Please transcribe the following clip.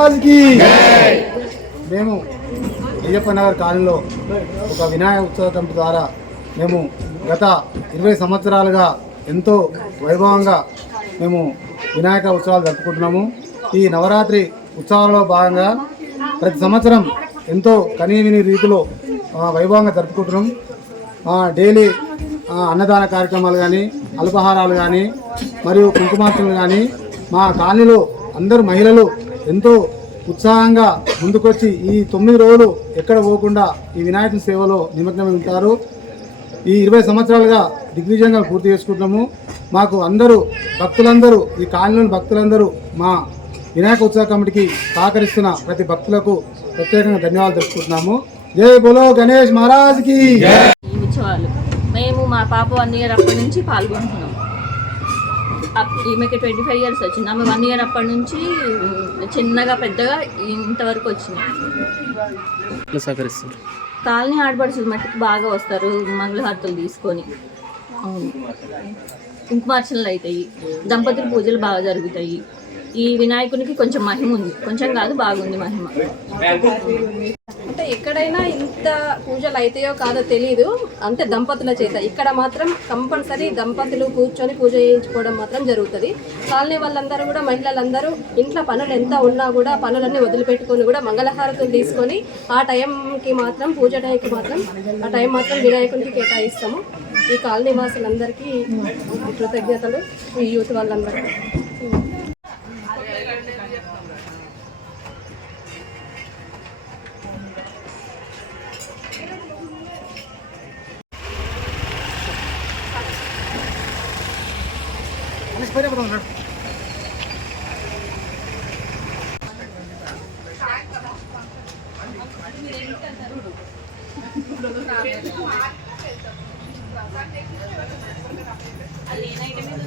మహారాజ్కి మేము అయ్యప్ప నగర్ కాలనీలో ఒక వినాయక ఉత్సవ కమిటీ ద్వారా మేము గత ఇరవై సంవత్సరాలుగా ఎంతో వైభవంగా మేము వినాయక ఉత్సవాలు జరుపుకుంటున్నాము. ఈ నవరాత్రి ఉత్సవాలలో భాగంగా ప్రతి సంవత్సరం ఎంతో కనీవిని రీతిలో వైభవంగా జరుపుకుంటున్నాం. డైలీ అన్నదాన కార్యక్రమాలు కానీ అల్పాహారాలు కానీ మరియు కుంకుమార్చనలు కానీ మా కాలనీలో అందరు మహిళలు ఎంతో ఉత్సాహంగా ముందుకొచ్చి ఈ తొమ్మిది రోజులు ఎక్కడ పోకుండా ఈ వినాయకుని సేవలో నిమగ్నమై ఉంటారు. ఈ ఇరవై సంవత్సరాలుగా దిగ్విజయంగా పూర్తి చేసుకుంటున్నాము. మాకు అందరూ భక్తులందరూ ఈ కాలనీలోని భక్తులందరూ మా వినాయక ఉత్సవ కమిటీకి సహకరిస్తున్న ప్రతి భక్తులకు ప్రత్యేకంగా ధన్యవాదాలు తెలుసుకుంటున్నాము జై బోలో గణేష్ మహారాజ్కి ఉత్సవాలు. మేము మా పాప వన్ ఇయర్ అప్పటి నుంచి పాల్గొంటున్నాం. ఈమెకి ట్వంటీ ఫైవ్ ఇయర్స్ వచ్చింది. ఆమె వన్ ఇయర్ అప్పటి నుంచి చిన్నగా పెద్దగా ఇంతవరకు వచ్చింది. సహకరిస్తారు? కాలనీ ఆడపడుచులు మట్టికి బాగా వస్తారు మంగళహారతులు తీసుకొని. అవును. కుంకుమార్చనలు అవుతాయి దంపతుల పూజలు బాగా జరుగుతాయి. ఈ వినాయకునికి కొంచెం మహిమ ఉంది. కొంచెం కాదు బాగుంది మహిమ. అంటే ఎక్కడైనా ఇంత పూజలు అవుతాయో కాదో తెలియదు అంటే దంపతుల చేత. ఇక్కడ మాత్రం కంపల్సరీ దంపతులు కూర్చొని పూజ చేయించుకోవడం మాత్రం జరుగుతుంది. కాలనీ వాళ్ళందరూ కూడా మహిళలందరూ ఇంట్లో పనులు ఎంత ఉన్నా కూడా పనులన్నీ వదిలిపెట్టుకొని కూడా మంగళహారతులు తీసుకొని ఆ టైంకి మాత్రం పూజ టైంకి మాత్రం ఆ టైం మాత్రం వినాయకునికి కేటాయిస్తాము. ఈ కాలనీ వాసులందరికీ కృతజ్ఞతలు. ఈ యూత్ వాళ్ళందరికీ. Не спорь об этом же. Alina, ¿y me dices?